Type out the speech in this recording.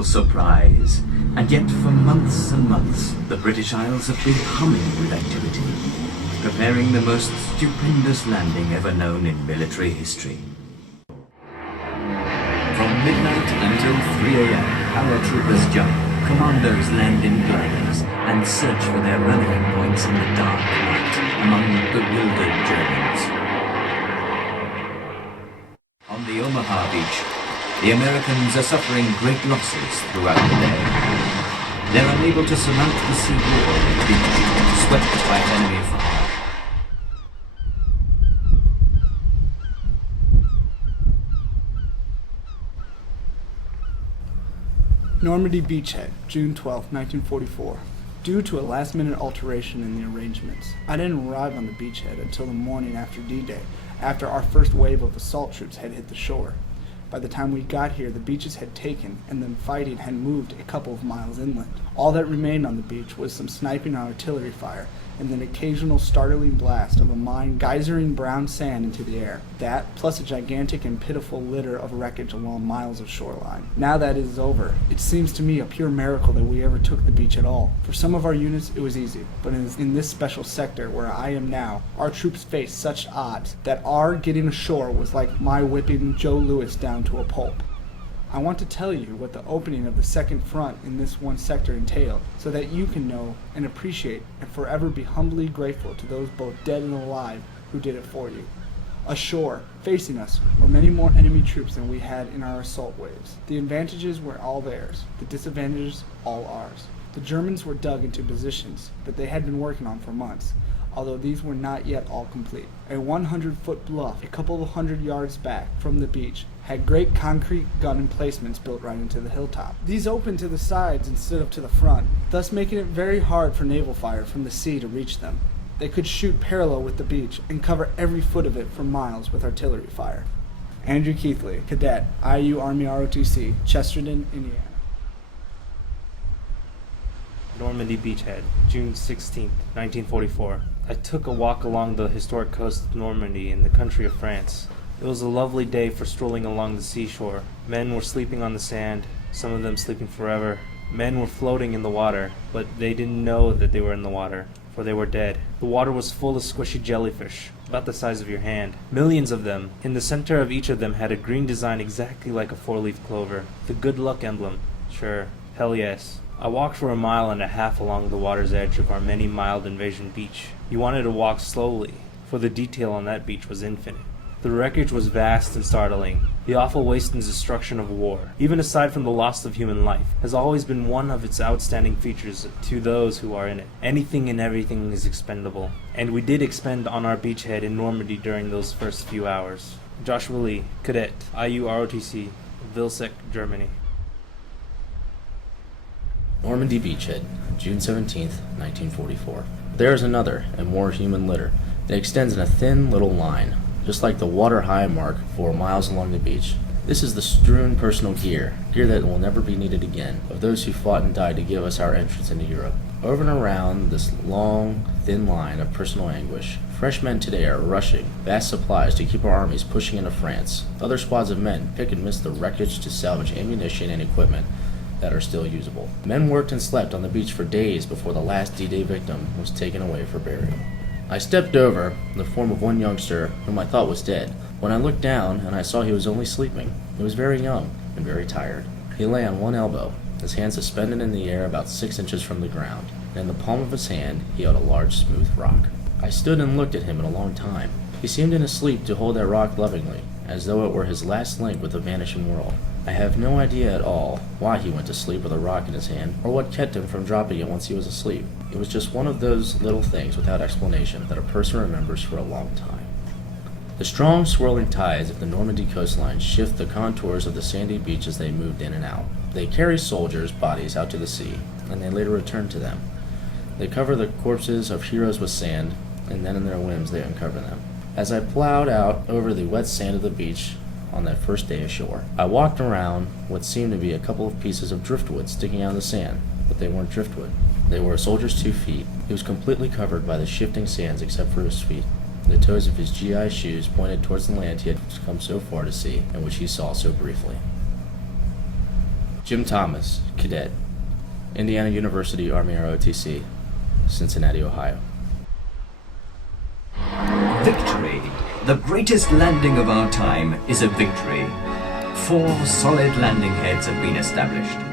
wonderful surprise. And yet for months and months, the British Isles have been humming with activity, preparing the most stupendous landing ever known in military history. From midnight until 3 a.m., paratroopers jump, commandos land in gliders, and search for their rallying points in the dark night among bewildered Germans. On the Omaha beach, the Americans are suffering great losses throughout the day. They're unable to surmount the sea wall and being swept by enemy fire. Normandy beachhead, June 12, 1944. Due to a last-minute alteration in the arrangements, I didn't arrive on the beachhead until the morning after D-Day, after our first wave of assault troops had hit the shore. By the time we got here, the beaches had taken, and the fighting had moved a couple of miles inland. All that remained on the beach was some sniping and artillery fire, and an occasional startling blast of a mine geysering brown sand into the air. That, plus a gigantic and pitiful litter of wreckage along miles of shoreline. Now that it is over, it seems to me a pure miracle that we ever took the beach at all. For some of our units, it was easy, but in this special sector where I am now, our troops faced such odds that our getting ashore was like my whipping Joe Louis down to a pulp. I want to tell you what the opening of the second front in this one sector entailed, so that you can know and appreciate and forever be humbly grateful to those both dead and alive who did it for you. Ashore, facing us, were many more enemy troops than we had in our assault waves. The advantages were all theirs, the disadvantages all ours. The Germans were dug into positions that they had been working on for months, although these were not yet all complete. A 100-foot bluff, a couple of 100 yards back from the beach, had great concrete gun emplacements built right into the hilltop. These opened to the sides instead of to the front, thus making it very hard for naval fire from the sea to reach them. They could shoot parallel with the beach and cover every foot of it for miles with artillery fire. Andrew Keithley, Cadet, IU Army ROTC, Chesterton, Indiana. Normandy beachhead, June 16, 1944. I took a walk along the historic coast of Normandy in the country of France. It was a lovely day for strolling along the seashore. Men were sleeping on the sand, some of them sleeping forever. Men were floating in the water, but they didn't know that they were in the water, for they were dead. The water was full of squishy jellyfish, about the size of your hand. Millions of them. In the center of each of them had a green design exactly like a four-leaf clover. The good luck emblem. Sure. Hell yes. I walked for a mile and a half along the water's edge of our many-miled invasion beach. You wanted to walk slowly, for the detail on that beach was infinite. The wreckage was vast and startling. The awful waste and destruction of war, even aside from the loss of human life, has always been one of its outstanding features to those who are in it. Anything and everything is expendable. And we did expend on our beachhead in Normandy during those first few hours. Joshua Lee, Cadet, IU ROTC, Vilseck, Germany. Normandy beachhead, June 17th, 1944. There is another and more human litter. It extends in a thin little line, just like the water-high mark 4 miles along the beach. This is the strewn personal gear that will never be needed again, of those who fought and died to give us our entrance into Europe. Over and around this long, thin line of personal anguish, fresh men today are rushing vast supplies to keep our armies pushing into France. Other squads of men pick and miss the wreckage to salvage ammunition and equipment that are still usable. Men worked and slept on the beach for days before the last D-Day victim was taken away for burial. I stepped over the form of one youngster whom I thought was dead. When I looked down and I saw he was only sleeping, he was very young and very tired. He lay on one elbow, his hand suspended in the air about 6 inches from the ground, and in the palm of his hand he held a large smooth rock. I stood and looked at him in a long time. He seemed in his sleep to hold that rock lovingly, as though it were his last link with the vanishing world. I have no idea at all why he went to sleep with a rock in his hand, or what kept him from dropping it once he was asleep. It was just one of those little things without explanation that a person remembers for a long time. The strong swirling tides of the Normandy coastline shift the contours of the sandy beach as they moved in and out. They carry soldiers' bodies out to the sea, and they later return to them. They cover the corpses of heroes with sand, and then in their whims they uncover them. As I plowed out over the wet sand of the beach on that first day ashore, I walked around what seemed to be a couple of pieces of driftwood sticking out of the sand, but they weren't driftwood. They were a soldier's 2 feet. He was completely covered by the shifting sands except for his feet. The toes of his GI shoes pointed towards the land he had come so far to see, and which he saw so briefly. Jim Thomas, Cadet, Indiana University Army ROTC, Cincinnati, Ohio. Victory! The greatest landing of our time is a victory. 4 solid landing heads have been established.